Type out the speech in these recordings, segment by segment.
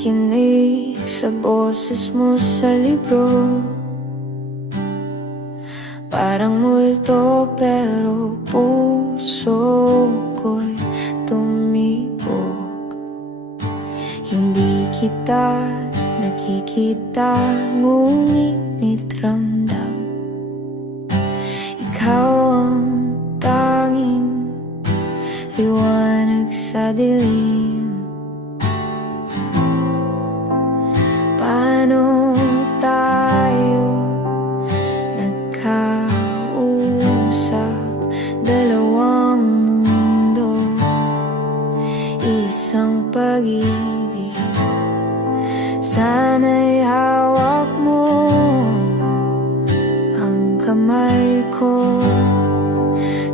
nakikinig sa boses mo sa libro. Parang multo pero puso ko'y tumibok. Hindi kita nakikita, ngunit ramdam. Ikaw ang tanging liwanag sa dilim. Paano tayo nagkausap? Dalawang mundo, isang pag-ibig. Sana'y hawak mo ang kamay ko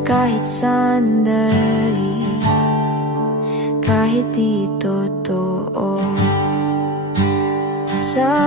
kahit sandali, kahit di totoo. Sa